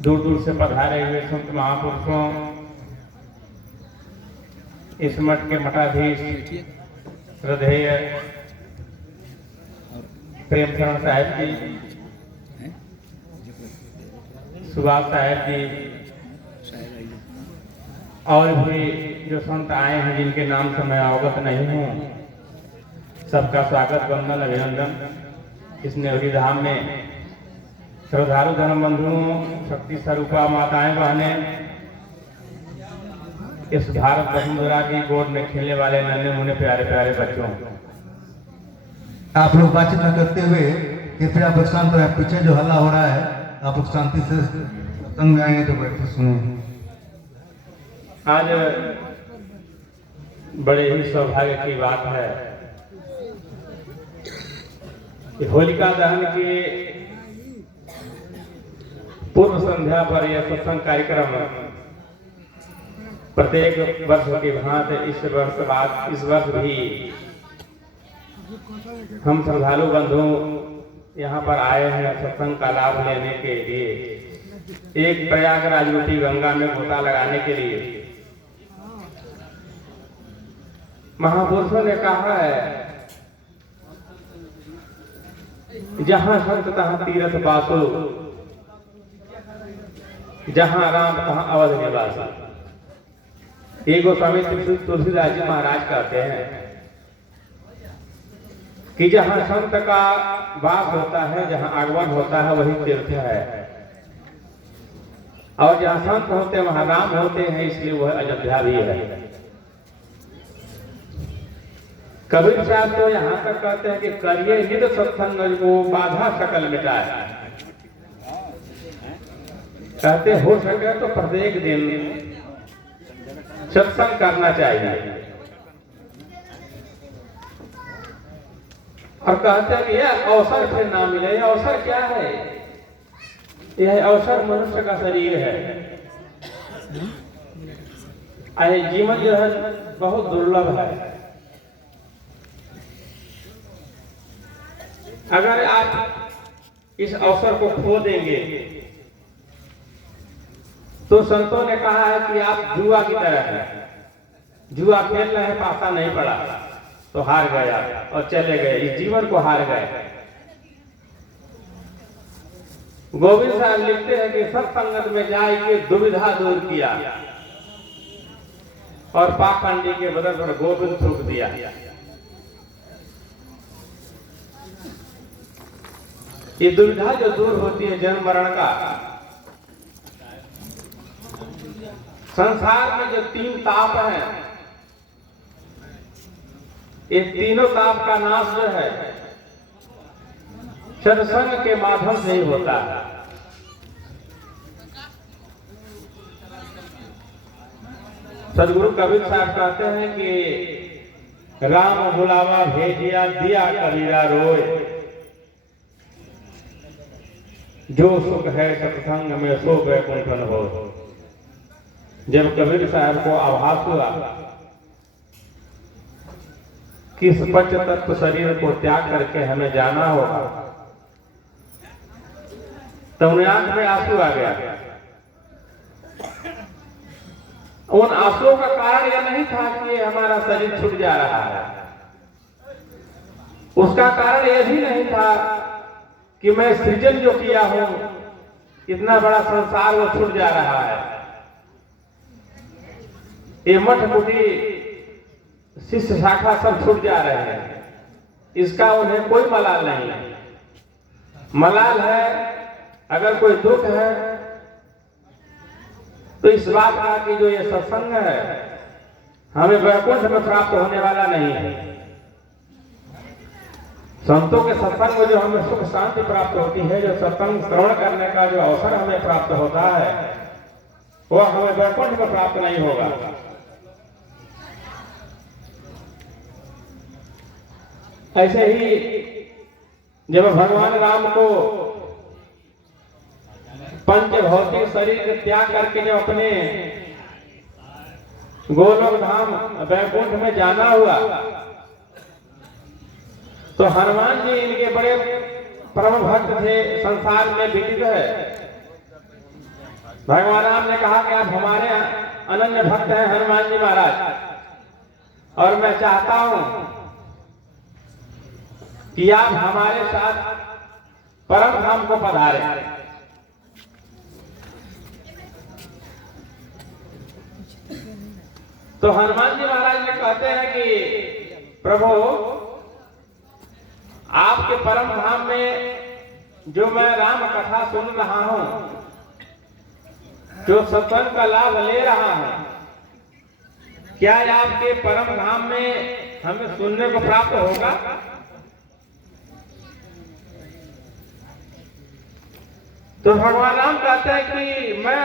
दूर दूर से पधारे हुए संत महापुरुषों, इस मठ के मठाधीश श्रद्धेय प्रेम शरण साहब जी, सुभाष साहब जी और भी जो संत आए हैं जिनके नाम से मैं अवगत नहीं हूँ, सबका स्वागत वंदन अभिनंदन। इस नेवरी धाम में श्रद्धालु धर्म बंधुओं, शक्ति स्वरूपा माताएं बहने, इस भारत वसुंधरा की गोद में खेलने वाले नन्हे मुन्ने प्यारे प्यारे बच्चों, आप लोग बातचीत न करते हुए कृपया आप शांत रहे। पीछे जो हल्ला हो रहा है आप लोग शांति से संग आएंगे तो बैठे सुने। आज बड़े ही सौभाग्य की बात है कि होलिका दहन के पूर्व संध्या पर यह सत्संग कार्यक्रम प्रत्येक वर्ष की भांति इस वर्ष भी हम श्रद्धालु बंधु यहाँ पर आए हैं सत्संग का लाभ लेने के लिए, एक प्रयागराज रूपी गंगा में गोता लगाने के लिए। महापुरुषों ने कहा है, जहां संत तहां तीरथ बासो, जहां राम तहां अवध निवास। एक गोस्वामी तुलसीदास जी महाराज कहते हैं कि जहां संत का वास होता है, जहां आगमन होता है, वही तीर्थ है, और जहां संत होते हैं वहां राम होते हैं, इसलिए वह अयोध्या भी है। कबीर साहब तो यहाँ तक कहते हैं कि करिए नित सत्संग को बाधा सकल मिटाए। कहते हो सके तो प्रत्येक दिन सत्संग करना चाहिए, और कहते हैं कि यह अवसर फिर ना मिले। यह अवसर क्या है? यह अवसर मनुष्य का शरीर है। जीवन जो है बहुत दुर्लभ है। अगर आप इस अवसर को खो देंगे तो संतों ने कहा है कि आप जुआ की तरह हैं। जुआ खेल रहे हैं, पासा नहीं पड़ा तो हार गया और चले गए, इस जीवन को हार गए। गोविंद साहब लिखते हैं कि सत्संगत में जाके दुविधा दूर किया और पाखंडी के बदल पर गोविंद थूक दिया। ये दुविधा जो दूर होती है जन्म मरण का, संसार में जो तीन ताप हैं, ये तीनों ताप का नाश जो है सत्संग के माध्यम से ही होता है। सदगुरु कबीर साहब कहते हैं कि राम बुलावा भेजिया दिया कबीरा रोए, जो सुख है सत्संग में सो वैकुंठन हो। जब कबीर साहब को आभास हुआ कि इस पंच तत्व शरीर को त्याग करके हमें जाना होगा, तो उन्हें आंख में आंसू आ गया। उन आंसुओं का कारण यह नहीं था कि हमारा शरीर छूट जा रहा है, उसका कारण यह भी नहीं था कि मैं सृजन जो किया हूं, इतना बड़ा संसार वो छूट जा रहा है। ये मठ कुटी शिष्य शाखा सब छूट जा रहे हैं, इसका उन्हें कोई मलाल नहीं है। मलाल है, अगर कोई दुख है तो इस बात का कि जो ये सत्संग है हमें वैकुंठ में प्राप्त होने वाला नहीं है। संतों के सत्संग में जो हमें सुख शांति प्राप्त होती है, जो सत्संग श्रवण करने का जो अवसर हमें प्राप्त होता है, वह हमें वैकुंठ में प्राप्त नहीं होगा। ऐसे ही जब भगवान राम को पंच भौतिक शरीर का त्याग करके जब अपने गोलोक धाम वैकुंठ में जाना हुआ, तो हनुमान जी इनके बड़े परम भक्त थे, संसार में विदित है। भगवान राम ने कहा कि आप हमारे अनन्य भक्त हैं हनुमान जी महाराज, और मैं चाहता हूं कि आप हमारे साथ परम धाम को पधारें। तो हनुमान जी महाराज ने कहते हैं कि प्रभु, आपके परम धाम में जो मैं राम कथा सुन रहा हूं, जो सत्संग का लाभ ले रहा हूं, क्या आपके परम धाम में हमें सुनने को प्राप्त होगा? तो भगवान राम कहते हैं कि मैं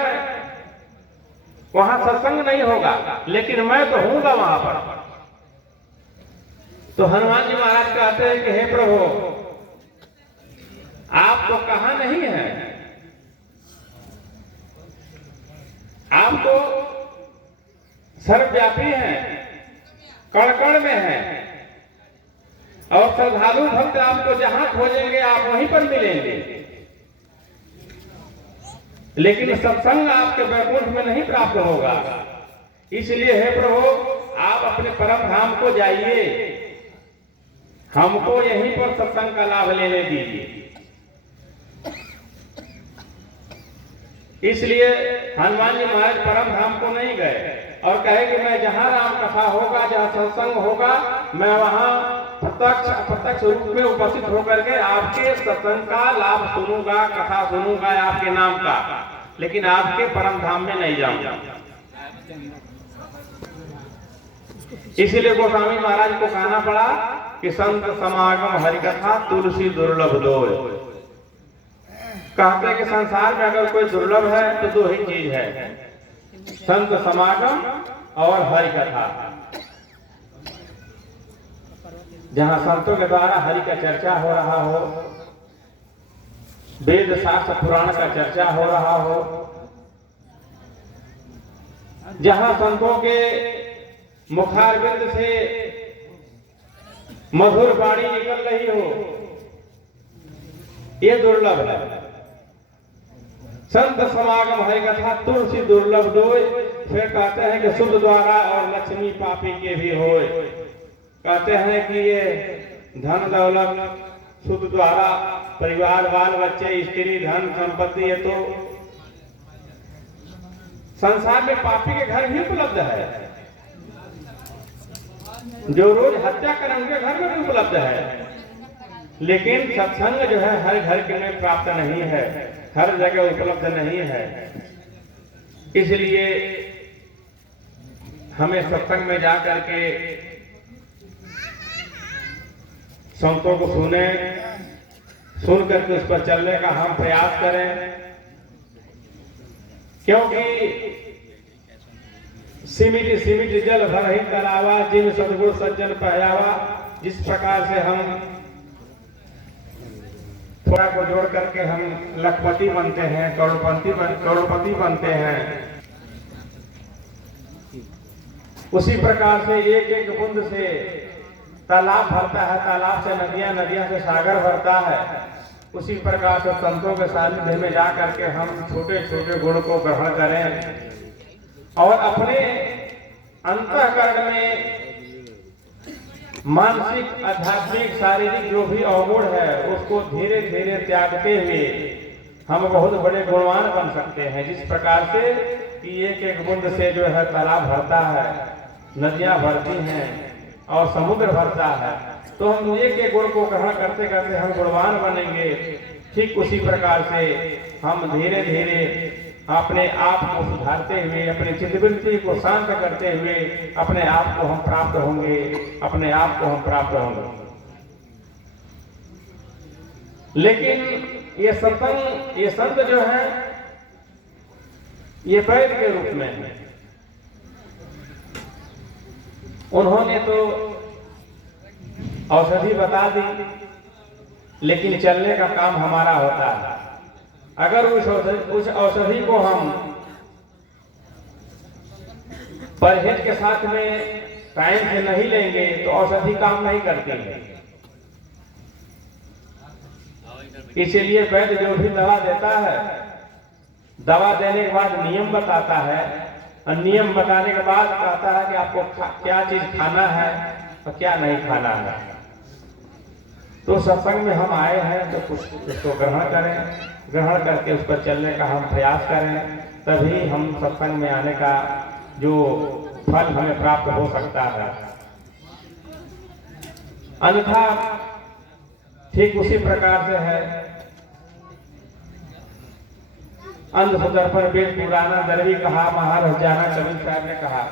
वहां सत्संग नहीं होगा, लेकिन मैं तो हूंगा वहां पर। तो हनुमान जी महाराज कहते हैं कि हे प्रभु, आप तो कहां नहीं है, आप तो सर्वव्यापी हैं, कण कण में हैं, और श्रद्धालु भक्त आपको जहां खोजेंगे आप वहीं पर मिलेंगे, लेकिन सत्संग आपके वैकुंठ में नहीं प्राप्त होगा। इसलिए हे प्रभु, आप अपने परम धाम को जाइए, हमको यहीं पर सत्संग का लाभ लेने दीजिए। इसलिए हनुमान जी महाराज परम धाम को नहीं गए और कहे कि मैं जहां राम कथा होगा, जहां सत्संग होगा, मैं वहां प्रत्यक्ष रूप में उपस्थित होकर के आपके सत्संग का लाभ सुनूंगा, कथा सुनूंगा आपके नाम का, लेकिन आपके परम धाम में नहीं जाऊंगा। इसीलिए गोस्वामी महाराज को कहना पड़ा कि संत समागम हरिकथा तुलसी दुर्लभ दोय। कहते हैं कि संसार में अगर कोई दुर्लभ है तो दो ही चीज है, संत समागम और हरिकथा। जहां संतों के द्वारा हरि का चर्चा हो रहा हो, वेद शास्त्र पुराण का चर्चा हो रहा हो, जहां संतों के मुखारविंद से मधुर वाणी निकल रही हो, ये दुर्लभ है। संत समागम हरिकथा तुलसी दुर्लभ दोय। फिर कहते हैं कि शुद्ध द्वारा और लक्ष्मी पापी के भी होय। कहते हैं कि ये धन दौलत शुद्ध द्वारा, परिवार, बाल बच्चे, स्त्री, धन, संपत्ति, ये तो संसार में पापी के घर ही उपलब्ध है। जो रोज हत्या करें उनके घर में भी उपलब्ध है, लेकिन सत्संग जो है हर घर के में प्राप्त नहीं है, हर जगह उपलब्ध नहीं है। इसलिए हमें सत्संग में जाकर के संतों को सुन करके उस पर चलने का हम प्रयास करें, क्योंकि सिमिट सिमिट जल भर ही तलावा, जिन सदगुण सज्जन पहरावा। जिस प्रकार से हम थोड़ा को जोड़ करके हम लखपति बनते हैं, करोड़पति बनते हैं, उसी प्रकार से एक एक बूंद से तालाब भरता है, तालाब से नदियां, नदियां से सागर भरता है। उसी प्रकार से संतों के सानिध्य में जा करके हम छोटे छोटे गुण को ग्रहण करें और अपने अंतःकरण में मानसिक, आध्यात्मिक, शारीरिक जो भी अवगुण है उसको धीरे धीरे त्यागते हुए हम बहुत बड़े गुणवान बन सकते हैं। जिस प्रकार से कि एक एक बूंद से जो है तालाब भरता है, नदियां भरती हैं और समुद्र भरता है, तो हम एक एक गुण को ग्रहण करते करते हम गुणवान बनेंगे। ठीक उसी प्रकार से हम धीरे धीरे अपने आप को सुधारते हुए, अपनी चित्तवृत्ति को शांत करते हुए अपने आप को हम प्राप्त होंगे, अपने आप को हम प्राप्त होंगे। लेकिन ये सत्संग, ये संत जो है ये वैद्य के रूप में है। उन्होंने तो औषधि बता दी, लेकिन चलने का काम हमारा होता है। अगर उस औषधि को हम परहेज के साथ में टाइम से नहीं लेंगे तो औषधि काम नहीं करती है। इसीलिए वैद्य जो भी दवा देता है दवा देने के बाद नियम बताता है, और नियम बताने के बाद कहता है कि आपको क्या चीज खाना है और क्या नहीं खाना है। तो सत्संग में हम आए हैं तो कुछ उसको ग्रहण करें, ग्रहण करके उस पर चलने का हम प्रयास करें, तभी हम सत्संग में आने का जो फल हमें प्राप्त हो सकता है। अन्यथा ठीक उसी प्रकार से है, अंध सुदर्पण वेद पुराना दरवी कहा, महारस जाना कबीर साहब ने कहा,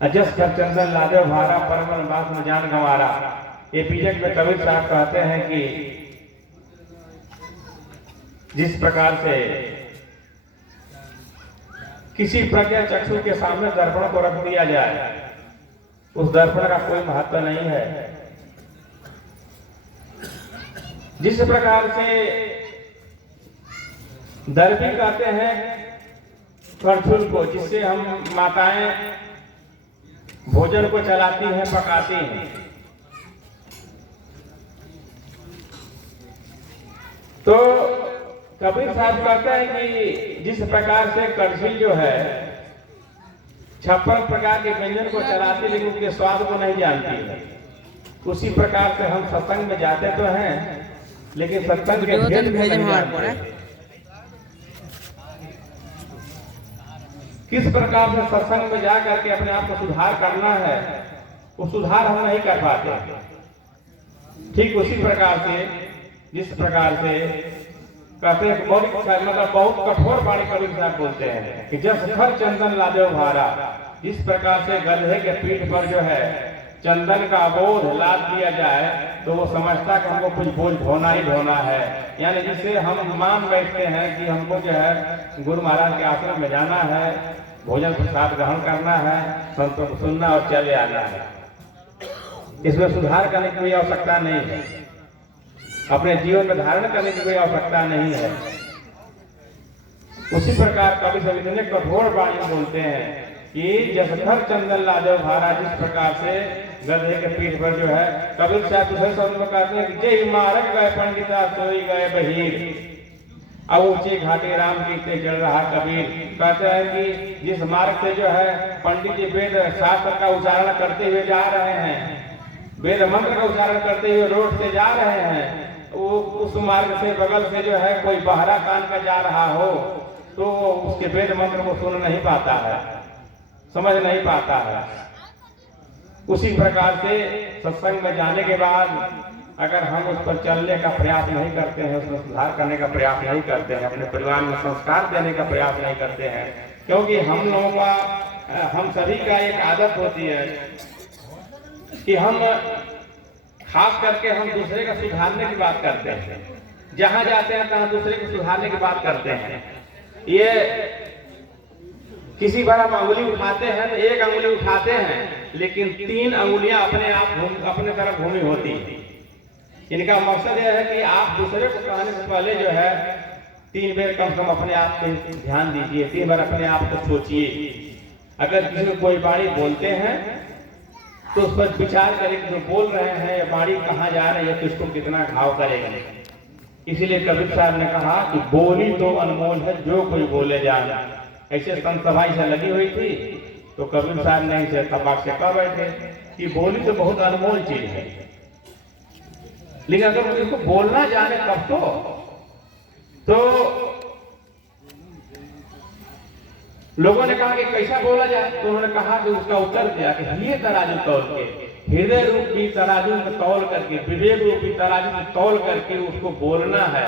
अजस कर चंदन लादे भारा, परमन बात में जान गंवारा। ये बीजक में कबीर साहब कहते हैं कि जिस प्रकार से किसी प्रज्ञा चक्षु के सामने दर्पण को रख दिया जाए, उस दर्पण का कोई महत्व नहीं है। जिस प्रकार से दर्पी कहते हैं करछुल को, जिससे हम माताएं भोजन को चलाती हैं, पकाती हैं, तो कबीर साहब कहते हैं कि जिस प्रकार से करछुल जो है 56 प्रकार के व्यंजन को चलाती लेकिन उसके स्वाद को नहीं जानती है, उसी प्रकार से हम सत्संग में जाते तो हैं लेकिन सत्संग के भेद को नहीं जानते। किस प्रकार से सत्संग में जा करके अपने आप को सुधार करना है, वो सुधार हम नहीं कर पाते। ठीक उसी प्रकार से जिस प्रकार से कहते हैं मतलब बहुत कठोर वाणी कबीर साहब बोलते हैं कि जस घर चंदन लादे भारा, जिस प्रकार से गधे के पीठ पर जो है चंदन का बोझ लाद दिया जाए तो वो समझता कि हमको कुछ बोझ ढोना ही ढोना है, यानी जिससे हम मान बैठते हैं कि हमको जो है गुरु महाराज के आश्रम में जाना है, भोजन प्रसाद ग्रहण करना है, संतों को सुनना और चले आना है। इसमें सुधार करने की कोई आवश्यकता नहीं है, अपने जीवन में धारण करने की कोई आवश्यकता नहीं है। उसी प्रकार कभी सब इतने कठोर वाणी बोलते हैं कि जस घर चंदन लादे भारा, जिस प्रकार से गधे के पीठ पर जो है कबीर साहब दूसरे शब्द में कहते हैं कि जय मारक गए पंडिता सोई गए बहीर, अब ऊंचे घाटे राम कीर्ते चल रहा कबीर। कहते हैं कि जिस मार्ग से जो है पंडित जी वेद शास्त्र का उच्चारण करते हुए जा रहे हैं, वेद मंत्र का उच्चारण करते हुए रोड से जा रहे हैं, वो उस मार्ग से बगल से जो है कोई बहरा कान का जा रहा हो तो उसके वेद मंत्र को सुन नहीं पाता है, समझ नहीं पाता है। उसी प्रकार से सत्संग में जाने के बाद अगर हम उस पर चलने का प्रयास नहीं करते हैं, उसमें सुधार करने का प्रयास नहीं करते हैं, अपने परिवार में संस्कार देने का प्रयास नहीं करते हैं, क्योंकि हम लोगों का हम सभी का एक आदत होती है कि हम खास करके हम दूसरे का सुधारने की बात करते हैं, जहां जाते हैं तहां दूसरे को सुधारने की बात करते हैं। ये किसी बार हम अंगुली उठाते हैं तो एक अंगुली उठाते हैं लेकिन 3 अंगुलियां अपने आप अपने तरफ घूमी होती हैं। इनका मकसद यह है कि आप दूसरे को कहने से पहले जो है 3 बार कम से कम अपने आप पे ध्यान दीजिए, 3 बार अपने आप को सोचिए। अगर किसी को कोई वाणी बोलते हैं तो उस पर विचार करें कि जो बोल रहे हैं ये वाणी कहाँ जा रही है, किसको कितना घाव करेगा। इसीलिए कबीर साहब ने कहा कि बोली तो अनमोल है जो कोई बोले जाना। ऐसे संत सभा से लगी हुई थी तो कबीर साहब ने इसे तबाक से कह बैठे कि बोली तो बहुत अनमोल चीज है, लेकिन अगर इसको बोलना जाने तब तो लोगों ने कहा कि कैसा बोला जाए, तो उन्होंने कहा कि उसका उत्तर दिया कि ये तराजू तौल के, हृदय रूपी तराजू में तौल करके, विवेक रूपी तराजू में तौल करके उसको बोलना है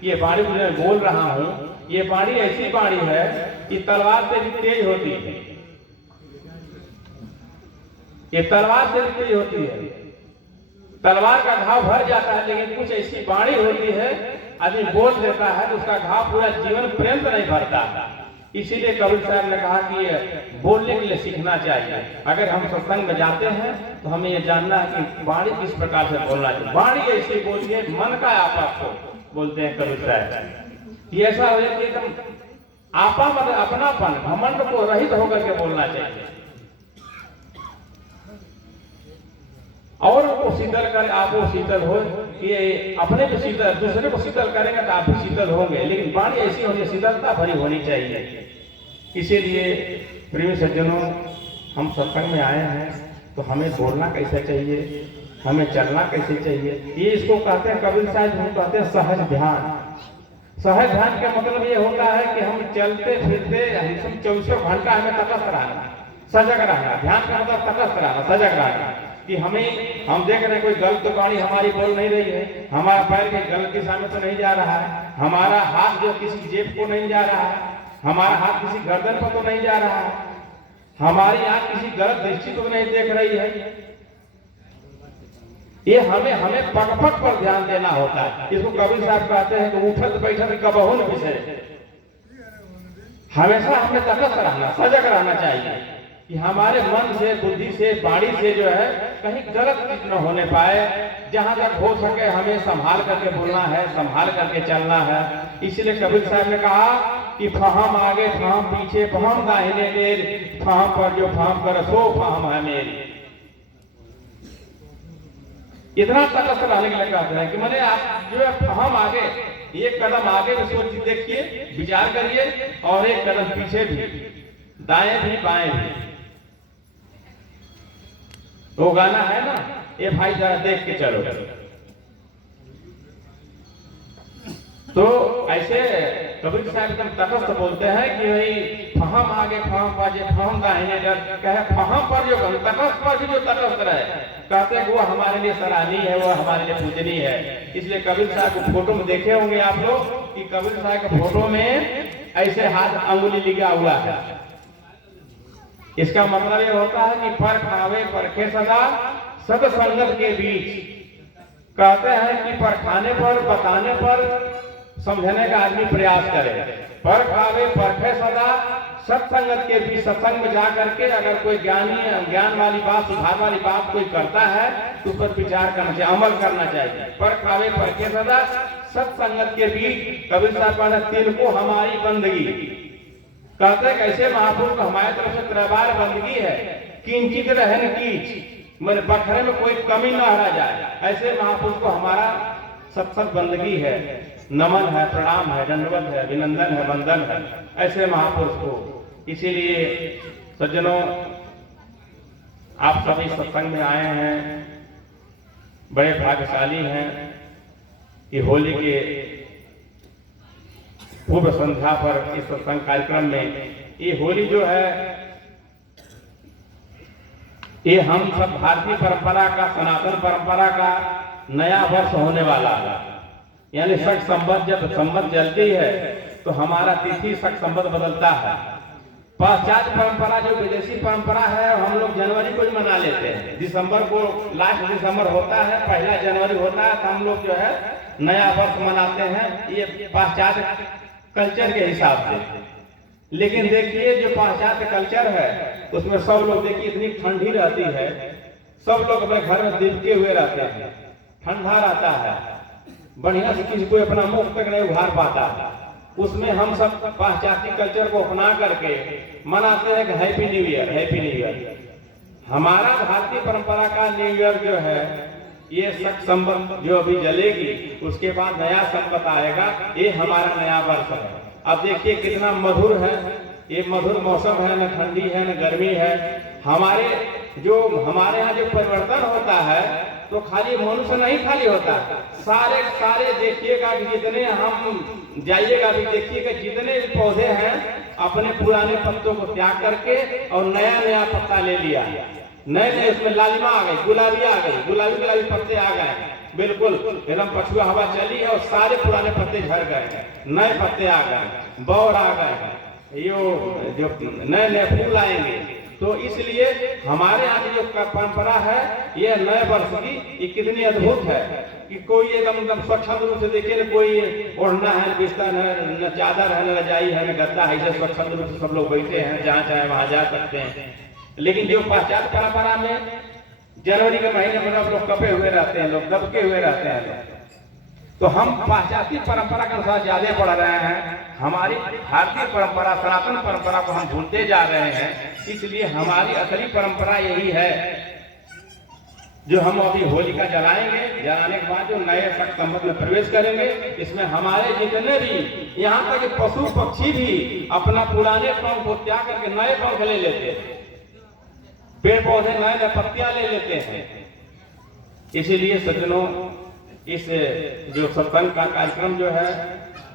कि ये वाणी मैं बोल रहा हूं, ये वाणी ऐसी वाणी है कि तलवार से भी तेज होती है, ये तलवार से भी तेज होती है, तलवार का घाव भर जाता है, लेकिन कुछ ऐसी वाणी होती है आदमी बोल देता है तो उसका घाव पूरा जीवन पर्यंत नहीं भरता। इसीलिए कबीर साहब ने कहा कि बोलने के लिए सीखना चाहिए। अगर हम सत्संग में जाते हैं तो हमें ये जानना है कि वाणी किस प्रकार से बोलना चाहिए। वाणी ऐसी बोलती है मन का आपा को बोलते हैं कबीर साहब। ये ऐसा हो जाए कि एकदम आपा मतलब अपनापन, घमंड को रहित होकर के बोलना चाहिए। और उनको शीतल करे, आप वो शीतल हो, ये अपने भी शीतल, दूसरे को शीतल करेंगे तो आप भी शीतल होंगे, लेकिन वाणी ऐसी होनी, शीतलता भरी होनी चाहिए। इसीलिए प्रिय सज्जनों, हम सत्संग में आए हैं तो हमें बोलना कैसे चाहिए, हमें चलना कैसे चाहिए, ये इसको कहते हैं, कबीर साहब कहते हैं सहज ध्यान। सहज ध्यान का मतलब ये होता है कि हम चलते फिरते हम 24 घंटा हमें तटस्थ रहना, सजग रहना। ध्यान का मतलब तटस्थ रहना, सजग रहना, कि हम देख रहे हैं कोई गलत वाणी हमारी बोल नहीं रही है, हमारा पैर के गलत दिशा में तो नहीं जा रहा है, हमारा हाथ जो किसी जेब को नहीं जा रहा है, हमारा हाथ किसी गर्दन पर तो नहीं जा रहा है, हमारी आंख किसी गलत दृष्टि को नहीं देख रही है। ये हमें पग पग पर ध्यान देना होता है। इसको कबीर साहब कहते हैं कि उठत बैठत कबहू न विषय, हमेशा हमें तटस्थ रहना, सजग रहना चाहिए कि हमारे मन से, बुद्धि से, वाणी से जो है कहीं गलत चीज न होने पाए। जहां तक हो सके हमें संभाल करके बोलना है, संभाल करके चलना है। इसलिए कबीर साहब ने कहा कि फहम आगे, फहम पीछे, फहम दाहिने मेर, फहम पर जो फहम कर सो फहम है मेरी। इतना तटस्थ रहने के लिए कहते हैं कि मैंने आप जो है फहम आगे, एक कदम आगे भी सोच देखिए, विचार करिए, और एक कदम पीछे भी, दाएं भी बाएं भी। वो गाना है ना, ये भाई जरा देख के चलो। तो ऐसे कबीर साहब एकदम तटस्थ बोलते हैं कि भाई फहम आगे, फहम बाजे, फहम दाहिने कहे, फहम पर जो तटस्थ पर भी जो तटस्थ रहे, कहते हैं वो हमारे लिए सराहनीय है, वो हमारे लिए पूजनीय है। इसलिए कबीर साहब को फोटो में देखे होंगे आप लोग कि कबीर साहब के फोटो में ऐसे हाथ अंगुली लिखा हुआ है। इसका मतलब ये होता है कि पर खावे परखे सदा सत्संगत के बीच। कहते हैं कि परखाने पर, बताने पर, समझने का आदमी प्रयास करे। पर खावे परखे सदा सत्संगत के बीच, सत्संग में जा करके अगर कोई ज्ञान वाली बात, सुधार वाली बात कोई करता है तो उस पर विचार करना चाहिए, अमल करना चाहिए। पर खावे परखे सदा सत्संगत के बीच। कबीर साहब कहते तिल को हमारी बंदगी, कहते हैं कैसे महापुरुष हमारे तरफ से त्रैबार बंदगी है, किंचित रहन कीच, मेरे बखरे में कोई कमी ना रह जाए। ऐसे महापुरुष को हमारा सत्संग बंदगी है, नमन है, प्रणाम है, दंडवत है, अभिनंदन है, वंदन है ऐसे महापुरुष को। इसीलिए सज्जनों, आप सभी सत्संग में आए हैं, बड़े भाग्यशाली हैं कि होली के पूर्व संध्या पर इस सत्संग कार्यक्रम में, ये होली जो है ये हम सब भारतीय परंपरा का, सनातन परंपरा का नया वर्ष होने वाला है। यानी सख संवत, जब संवत जलती है तो हमारा तिथि सख संवत बदलता है। पाश्चात्य परंपरा जो विदेशी परंपरा है, हम लोग जनवरी को ही मना लेते हैं। दिसंबर को, लास्ट दिसंबर होता है, पहला जनवरी होता है, तो हम लोग जो है नया वर्ष मनाते हैं, ये पाश्चात्य कल्चर के हिसाब से। लेकिन देखिए जो पाश्चात्य कल्चर है उसमें सब लोग देखिए इतनी ठंडी रहती है, सब लोग अपने घर में दिलके हुए रहते हैं, ठंडा रहता है, बढ़िया से किसी को अपना मुख तक नहीं उघार पाता है। उसमें हम सब पाश्चात्य कल्चर को अपना करके मनाते हैं कि happy new year, happy new year. हमारा भारतीय परंपरा का न्यू ईयर जो है ये सख संवत जो अभी जलेगी, उसके बाद नया संवत आएगा, ये हमारा नया वर्ष है। अब देखिए कितना मधुर है, ये मधुर मौसम है, न ठंडी है न गर्मी है। हमारे यहाँ जो परिवर्तन होता है तो खाली मनुष्य नहीं खाली होता, सारे देखिएगा कि जितने हम जाइएगा भी देखिएगा जितने पौधे हैं अपने पुराने पत्तों को त्याग करके और नया नया पत्ता ले लिया, नए उसमें लालिमा आ गई, गुलाबी आ गई, गुलाबी पत्ते आ गए, बिल्कुल एकदम पछुआ हवा चली है और सारे पुराने पत्ते झड़ गए, नए पत्ते आ गए, बौर आ गए, ये जो नए फूल आएंगे। तो इसलिए हमारे यहाँ की जो परंपरा है ये नए वर्ष की, ये कितनी अद्भुत है कि कोई एकदम स्वच्छंद रूप से देखिए, न कोई ओढ़ना है, बिस्तर है, न चादर है, न रजाई है, न गद्दा है, ऐसे स्वच्छंद रूप से सब लोग बैठे हैं, जहाँ चाहे वहां जा सकते हैं। लेकिन जो पाश्चात्य परंपरा में जनवरी के महीने में लोग कपे हुए रहते हैं, लोग दबके हुए रहते हैं। तो हम पाश्चात्य परंपरा के अनुसार ज्यादा बढ़ रहे हैं, हमारी भारतीय परंपरा, सनातन परंपरा को हम भूलते जा रहे हैं। इसलिए हमारी असली परंपरा यही है जो हम अभी होलिका जलाएंगे, जलाने के बाद जो नए शक संवत में प्रवेश करेंगे, इसमें हमारे जितने भी यहाँ तक कि पशु पक्षी भी अपना पुराने पंख को त्याग करके नए पंख ले लेते हैं, पेड़ पौधे नए नए पत्तियां ले लेते हैं। इसीलिए सज्जनों, इस जो सत्संग का कार्यक्रम जो है,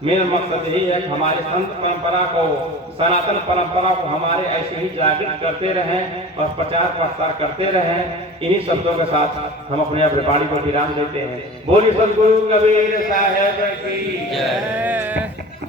मेरा मकसद यही है कि हमारे संत परंपरा को, सनातन परंपरा को हमारे ऐसे ही जागृत करते रहें और प्रचार प्रसार करते रहें। इन्हीं शब्दों के साथ हम अपने वाणी को विराम देते हैं। बोलिए सदगुरु कबीर साहब की जय।